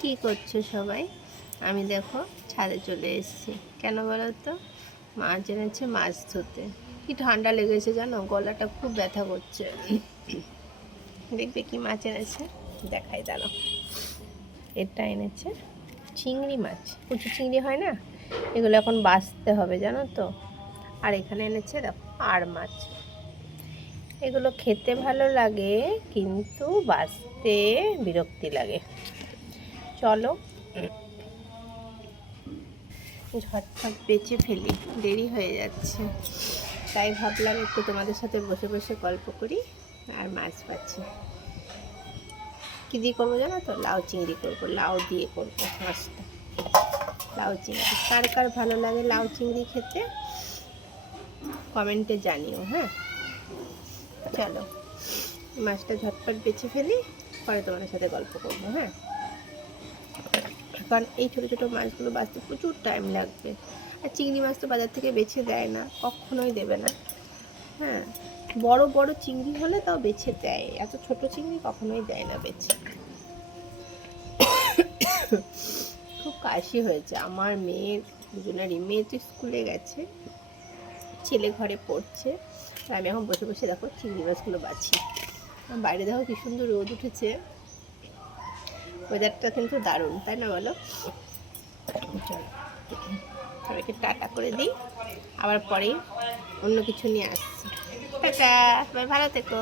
কি করছো সবাই? আমি দেখো ছাদে চলে এসেছি। কেন বলো তো? মাছ এনেছে মাছ ধরতে। কি ঠান্ডা লেগেছে জানো, গলাটা খুব ব্যথা করছে। দেখবে কি মাছ এনেছে, দেখাই দাঁড়াও। এটা এনেছে চিংড়ি মাছ, কুচু চিংড়ি হয় না, এগুলো এখন বাছতে হবে জানো তো। আর এখানে এনেছে দেখো আর মাছ। এগুলো খেতে ভালো লাগে কিন্তু বাছতে বিরক্তি লাগে। চলো ঝটফট বেঁচে ফেলি, দেরি হয়ে যাচ্ছে। তাই ভাবলাম একটু তোমাদের সাথে বসে বসে গল্প করি আর মাছ বাছি। কী দিয়ে করবো জানো তো? লাউ চিংড়ি করবো, লাউ দিয়ে করবো মাছটা। লাউ চিংড়ি কার কার ভালো লাগে লাউ চিংড়ি খেতে, কমেন্টে জানিও। হ্যাঁ চলো মাছটা ঝটপট বেছে ফেলি, পরে তোমাদের সাথে গল্প করবো। হ্যাঁ, কারণ এই ছোটো ছোটো মাছগুলো বাছতে প্রচুর টাইম লাগবে। আর চিংড়ি মাছ তো বাজার থেকে বেছে দেয় না, কখনোই দেবে না। হ্যাঁ, বড় বড় চিংড়ি হলে তাও বেছে দেয়, এত ছোট চিংড়ি কখনোই দেয় না বেছে। খুব কাশি হয়েছে আমার মেয়ের, দুজনেরই। মেয়ে তো স্কুলে গেছে, ছেলে ঘরে পড়ছে। আর আমি এখন বসে বসে দেখো চিংড়ি মাছগুলো বাছি। বাইরে দেখো কি সুন্দর রোদ উঠেছে, ওয়েদারটা কিন্তু দারুণ, তাই না বলো? চলো সবাইকে টাটা করে দিই, আবার পরে অন্য কিছু নিয়ে আসছি। টাটা, সবাই ভালো থেকো।